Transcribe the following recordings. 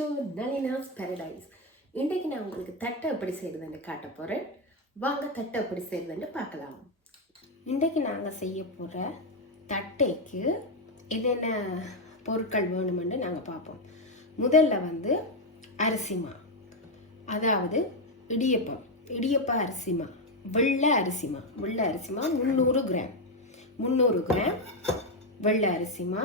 To நளினாஸ் paradise. இன்றைக்கு நான் உங்களுக்கு தட்டை எப்படி செய்கிறதுன்னு காட்ட போகிறேன். வாங்க தட்டை எப்படி செய்கிறதுன்னு பார்க்கலாம். இன்றைக்கு நாங்கள் செய்ய போகிற தட்டைக்கு என்னென்ன பொருட்கள் வேணுமென்று நாங்கள் பார்ப்போம். முதல்ல அரிசிமா, அதாவது இடியப்ப அரிசிமா, வெள்ளை அரிசிமா 300 கிராம் வெள்ளை அரிசிமா,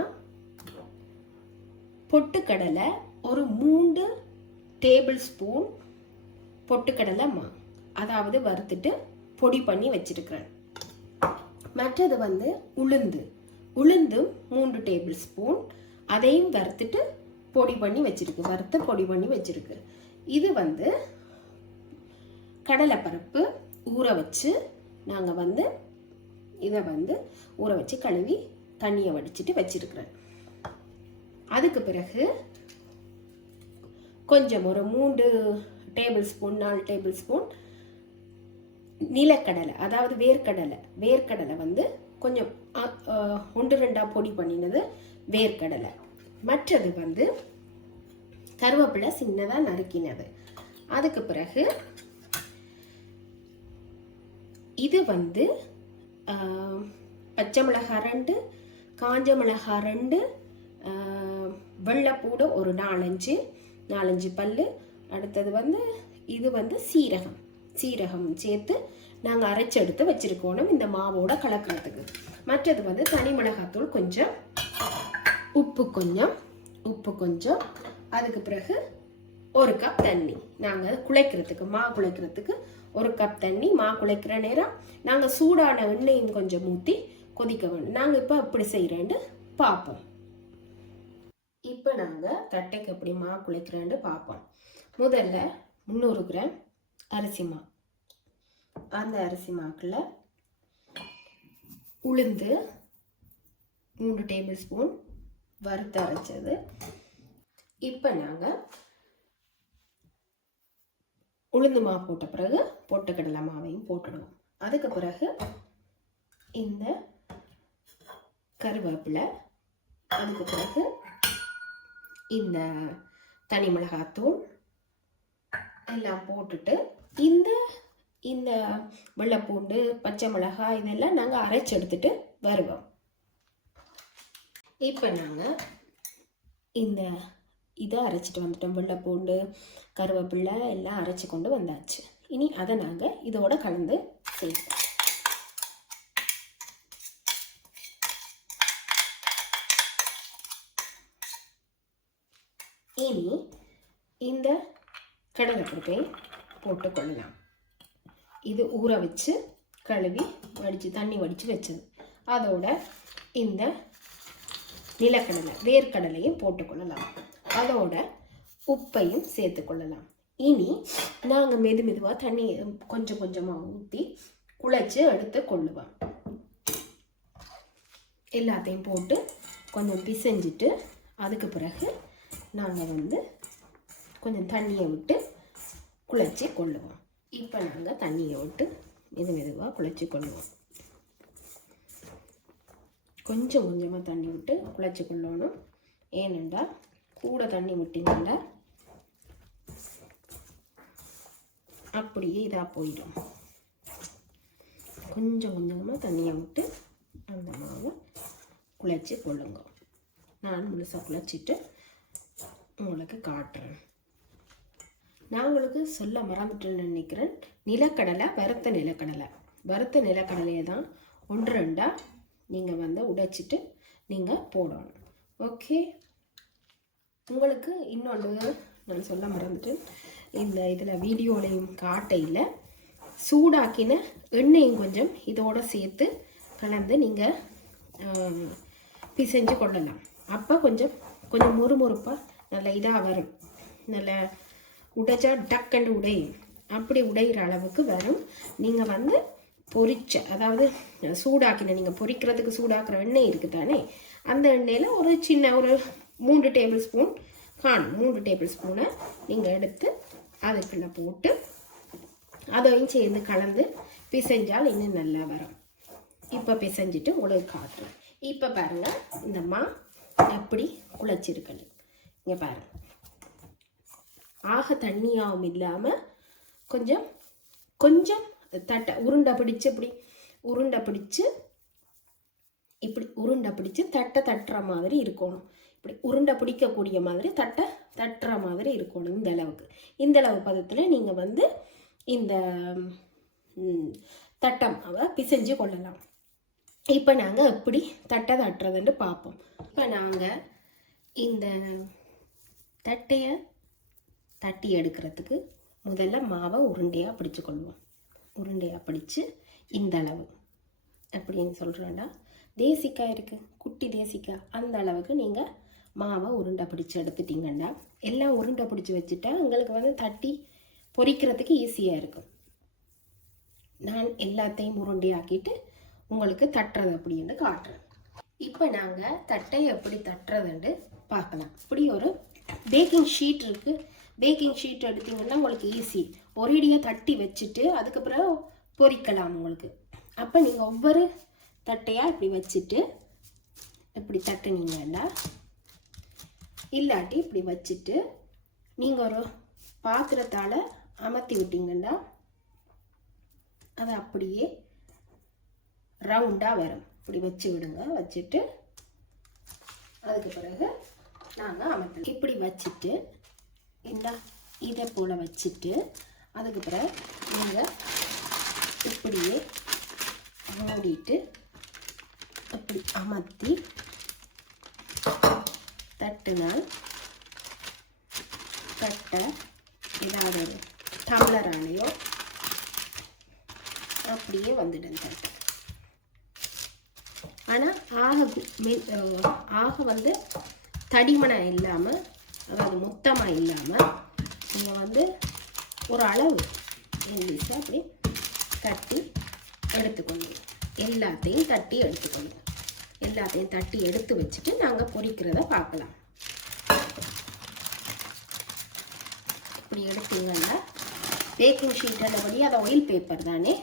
பொட்டுக்கடலை ஒரு 3 டேபிள் ஸ்பூன் பொட்டுக்கடலை அதாவது வறுத்துட்டு பொடி பண்ணி வச்சிருக்கிறேன். மற்றது உளுந்தும் 3 டேபிள் ஸ்பூன், அதையும் வறுத்துட்டு பொடி பண்ணி வச்சிருக்கு. இது கடலைப்பருப்பு ஊற வச்சு நாங்கள் இதை ஊற வச்சு கழுவி தண்ணியை வடிச்சிட்டு வச்சிருக்கிறேன். அதுக்கு பிறகு கொஞ்சம் ஒரு 3 டேபிள் ஸ்பூன் 4 டேபிள் ஸ்பூன் நிலக்கடலை, அதாவது வேர்க்கடலை கொஞ்சம் 1-2 பொடி பண்ணினது வேர்க்கடலை. மற்றது கருவேப்பிலை சின்னதாக நறுக்கினது. அதுக்கு பிறகு இது பச்சை மிளகாய் 2, காஞ்ச மிளகாய் 2, வெள்ளைப்பூடு ஒரு 4-5 பல்லு. அடுத்தது இது சீரகம் சேர்த்து நாங்கள் அரைச்சி எடுத்து வச்சிருக்கோம் இந்த மாவோட கலக்கிறதுக்கு. மற்றது தனி மிளகாத்தூள் கொஞ்சம், உப்பு கொஞ்சம். அதுக்கு பிறகு 1 கப் தண்ணி. நாங்கள் மா குழைக்கிறதுக்கு 1 கப் தண்ணி. மா குழைக்கிற நேரம் நாங்கள் சூடான எண்ணெயும் கொஞ்சம் ஊற்றி கொதிக்க வேண்டும். நாங்கள் இப்போ எப்படி செய்கிறேன்னு பார்ப்போம். இப்போ நாங்கள் தட்டைக்கு எப்படி மா குழைக்கிறேன்னு பார்ப்போம். முதல்ல 300 கிராம் அரிசிமா, அந்த அரிசிமாக்கில் உளுந்து 3 டேபிள் ஸ்பூன் வறுத்து அரைச்சது. இப்போ நாங்கள் உளுந்து மா போட்ட பிறகு பொட்டுக்கடலை மாவையும் போட்டுடுவோம். அதுக்கு பிறகு இந்த கருவேப்பிலை, அதுக்கு பிறகு இந்த தனி மிளகாத்தூள் எல்லாம் போட்டுட்டு இந்த வெள்ளைப்பூண்டு பச்சை மிளகாய் இதெல்லாம் நாங்கள் அரைச்சி எடுத்துட்டு வருவோம். இப்போ நாங்கள் இதை அரைச்சிட்டு வந்துட்டோம். வெள்ளைப்பூண்டு கருவேப்பிலை எல்லாம் அரைச்சி கொண்டு வந்தாச்சு. இனி அதை நாங்கள் இதோட கலந்து சேர்ப்போம். இனி இந்த கடலைப்பருப்பை போட்டுக்கொள்ளலாம். இது ஊற வச்சு கழுவி தண்ணி வடித்து வச்சது. அதோட இந்த வேர்க்கடலையும் போட்டுக்கொள்ளலாம். அதோட உப்பையும் சேர்த்துக்கொள்ளலாம். இனி நாங்கள் மெதுவாக தண்ணி கொஞ்சமாக ஊற்றி குழைச்சி எடுத்து கொள்ளுவோம். எல்லாத்தையும் போட்டு கொஞ்சம் பிசைஞ்சிட்டு அதுக்கு பிறகு நாங்கள் கொஞ்சம் தண்ணியை விட்டு குழைச்சி கொள்ளுவோம். இப்போ நாங்கள் தண்ணியை விட்டு மெதுவாக குழைச்சி கொள்ளுவோம். கொஞ்சமாக தண்ணி விட்டு குழைச்சி கொள்ளணும். ஏனென்றால் கூட தண்ணி விட்டிங்கன்னா அப்படியே இதாக போயிடும். கொஞ்சமாக தண்ணியை விட்டு அந்த மாவை குழைச்சி கொள்ளுங்க. நான் முழுசாக குழைச்சிட்டு உங்களுக்கு காட்டுறேன். நான் உங்களுக்கு சொல்ல மறந்துட்டேன்னு நினைக்கிறேன். வறுத்த நிலக்கடலையை தான் 1-2 நீங்கள் உடைச்சிட்டு நீங்கள் போடணும். ஓகே, உங்களுக்கு இன்னொன்று நான் சொல்ல மறந்துட்டேன். இதில் வீடியோலையும் காட்டையில் சூடாக்கின எண்ணெயும் கொஞ்சம் இதோடு சேர்த்து கலந்து நீங்கள் பிசைஞ்சு கொள்ளலாம். அப்போ கொஞ்சம் மொறுமொறுப்பாக நல்ல இதாக வரும். நல்ல உடைச்சா டக்குன்னு உடையும். அப்படி உடைகிற அளவுக்கு வரும். நீங்கள் பொரிச்ச, அதாவது சூடாக்கின, நீங்கள் பொரிக்கிறதுக்கு சூடாக்குற எண்ணெய் இருக்குது தானே, அந்த எண்ணெயில் ஒரு 3 டேபிள் ஸ்பூன் 3 டேபிள் ஸ்பூனை நீங்கள் எடுத்து அதுக்குள்ளே போட்டு அதையும் சேர்ந்து கலந்து பிசைஞ்சால் இன்னும் நல்லா வரும். இப்போ பிசைஞ்சிட்டு உங்களுக்கு காட்டுறேன். இப்போ பாருங்கள் இந்த மா எப்படி குழைச்சிருக்கணும். இங்கே பாருங்கள், ஆக தண்ணியாகவும் இல்லாமல் கொஞ்சம் கொஞ்சம் தட்டை உருண்டை பிடிச்சு இப்படி உருண்டை பிடிச்சு தட்டை தட்டுற மாதிரி இருக்கணும். இப்படி உருண்டை பிடிக்கக்கூடிய மாதிரி தட்டை தட்டுற மாதிரி இருக்கணும். இந்த அளவு பதத்தில் நீங்கள் வந்து இந்த தட்டமாவை பிசைஞ்சு கொள்ளலாம். இப்போ நாங்கள் எப்படி தட்டை தட்டுறதுன்னு பார்ப்போம். இப்போ நாங்கள் இந்த தட்டையை தட்டி எடுக்கிறதுக்கு முதல்ல மாவை உருண்டையாக பிடிச்சு கொள்வோம். உருண்டையாக பிடிச்சு இந்த அளவு அப்படின்னு சொல்கிறேன்டா, தேசிக்காய் இருக்குது, குட்டி தேசிக்காய், அந்த அளவுக்கு நீங்கள் மாவை உருண்டை பிடிச்சி எடுத்துட்டிங்கன்னா எல்லாம் உருண்டை பிடிச்சி வச்சுட்டா உங்களுக்கு வந்து தட்டி பொரிக்கிறதுக்கு ஈஸியாக இருக்கும். நான் எல்லாத்தையும் உருண்டையாக்கிட்டு உங்களுக்கு தட்டுறது அப்படின்னு காட்டுறேன். இப்போ நாங்கள் தட்டையை எப்படி தட்டுறதுன்னு பார்க்கலாம். இப்படி ஒரு பேக்கிங் ஷீட் இருக்குது. பேக்கிங் ஷீட் எடுத்திங்கன்னா உங்களுக்கு ஈஸி. ஒரேடியாக தட்டி வச்சுட்டு அதுக்கப்புறம் பொரிக்கலாம் உங்களுக்கு. அப்போ நீங்கள் ஒவ்வொரு தட்டையாக இப்படி வச்சுட்டு இப்படி தட்டுனீங்கன்னா, இல்லாட்டி இப்படி வச்சுட்டு நீங்கள் ஒரு பாத்திரத்தால் அமர்த்தி விட்டீங்கன்னா அது அப்படியே ரவுண்டாக வரும். இப்படி வச்சு விடுங்க. வச்சுட்டு அதுக்கு பிறகு நாங்கள் அமர்த்தலாம். இப்படி வச்சுட்டு இந்த இதை போல் வச்சுட்டு அதுக்கு பிறகு நீங்கள் இப்படியே மூடிட்டு அப்படி அமர்த்தி தட்டுனால் தட்டை ஏதாவது ஒரு டம்ளராலையோ அப்படியே வந்துடும் தட்டை. ஆனால் ஆக வந்து தடிமனாக இல்லாமல், அதாவது மொத்தமாக இல்லாமல் நீங்கள் வந்து ஒரு அளவு இங்கிலீஷாக அப்படி தட்டி எடுத்துக்கொள்ளுங்க. எல்லாத்தையும் தட்டி எடுத்துக்கொள்ளுங்க. எல்லாத்தையும் தட்டி எடுத்து வச்சுட்டு நாங்கள் பொரிக்கிறத பார்க்கலாம். இப்படி எடுத்தீங்கன்னா பேக்கிங் ஷீட்டோடபடி அதை ஆயில் பேப்பர் தானே,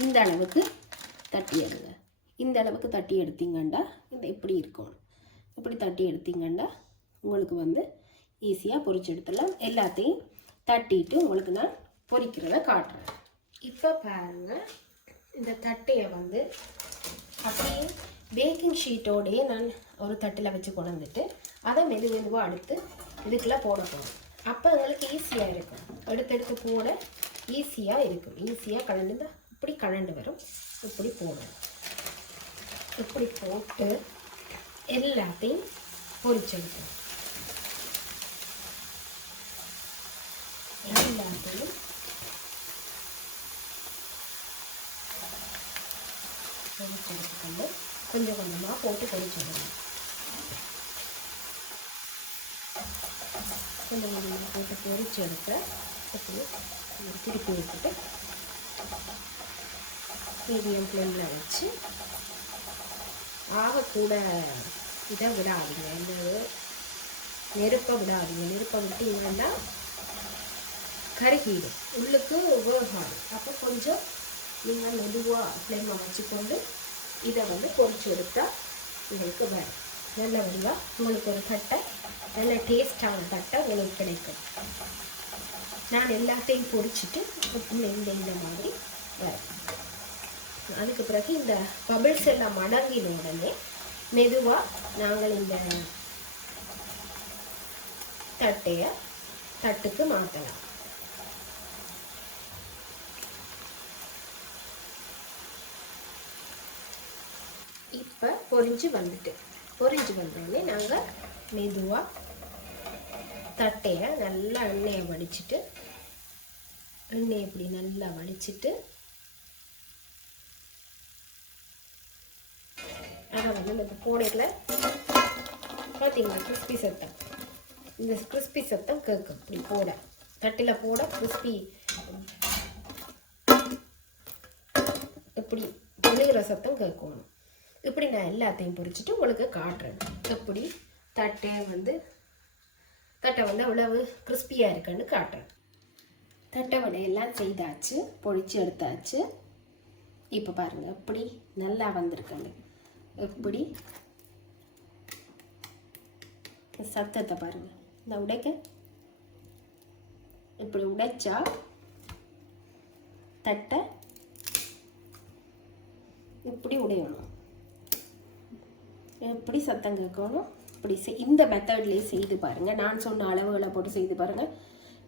இந்த அளவுக்கு தட்டி எடுங்க. இந்த அளவுக்கு தட்டி எடுத்தீங்கன்னா இந்த இப்படி இருக்கும். இப்படி தட்டி எடுத்தீங்கன்னா உங்களுக்கு வந்து ஈஸியாக பொரிச்சு எடுத்துடலாம். எல்லாத்தையும் தட்டிட்டு உங்களுக்கு நான் பொரிக்கிறத காட்டுறேன். இப்போ பாருங்கள், இந்த தட்டையை வந்து அப்படியே பேக்கிங் ஷீட்டோடையே நான் ஒரு தட்டில் வச்சு கொண்டு வந்துட்டு அதை மெதுவாக அடுத்து இதுக்குள்ளே போட போகிறோம். அப்போ உங்களுக்கு ஈஸியாக இருக்கும். எடுத்து போட ஈஸியாக இருக்கும். ஈஸியாக கலந்து இப்படி கலண்டு வரும். இப்படி போடணும். இப்படி போட்டு எல்லாத்தையும் பொரிச்செடுக்கணும். எல்லாத்தையும் பொரிச்செடுத்துக்கொண்டு கொஞ்சம் கொஞ்சமாக போட்டு பொரிச்சிடணும். கொஞ்சம் கொஞ்சமாக போட்டு பொரிச்சு எடுத்து இப்படி திருப்பி விட்டுட்டு மீடியம் ஃப்ளேமில் வச்சு ஆகக்கூட இதை விடாதீங்க. என்னது நெருப்பை விடாதீங்க. நெருப்பை விட்டீங்கன்னா கருகிடும், உள்ளுக்கு வேகாது. அப்போ கொஞ்சம் நீங்கள் மெதுவாக ஃப்ளேமை வச்சுக்கொண்டு இதை வந்து பொரிச்சு எடுத்தால் உங்களுக்கு வரும். நல்ல வடிவாக உங்களுக்கு ஒரு தட்டை, நல்ல டேஸ்டான தட்டை உங்களுக்கு கிடைக்கும். நான் எல்லாத்தையும் பொரிச்சிட்டு இந்த மாதிரி வரும். அதுக்கு பிறகு இந்த பபிள்ஸ் எல்லாம் அடங்கின உடனே மெதுவாக நாங்கள் இந்த தட்டையை தட்டுக்கு மாற்றலாம். இப்போ பொரிஞ்சு வந்தோடனே நாங்கள் மெதுவாக தட்டையை நல்லா எண்ணெயை வடிச்சிட்டு எண்ணெயை இப்படி நல்லா வடிச்சிட்டு அதை வந்து இந்த போடையில் பார்த்தீங்கன்னா கிறிஸ்பி சத்தம், இந்த கிறிஸ்பி சத்தம் கேட்கும். இப்படி போட தட்டில் போட கிறிஸ்பி இப்படி பொழுகிற சத்தம் கேட்கணும். இப்படி நான் எல்லாத்தையும் பொரிச்சிட்டு உங்களுக்கு காட்டுறேன். எப்படி தட்டை வந்து அவ்வளவு கிறிஸ்பியாக இருக்குன்னு காட்டுறேன். தட்டை வடையெல்லாம் செய்தாச்சு, பொரிச்சு எடுத்தாச்சு. இப்போ பாருங்கள் எப்படி நல்லா வந்திருக்காங்க. எப்படி சத்தத்தை பாருங்கள். இந்த உடைக்க இப்படி உடைச்சா தட்டை இப்படி உடையணும். எப்படி சத்தம் கேட்கணும். இப்படி இந்த மெத்தட்லேயே செய்து பாருங்கள். நான் சொன்ன அளவுகளை போட்டு செய்து பாருங்கள்.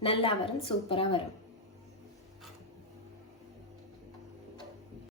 நல்லா வரும், சூப்பராக வரும்.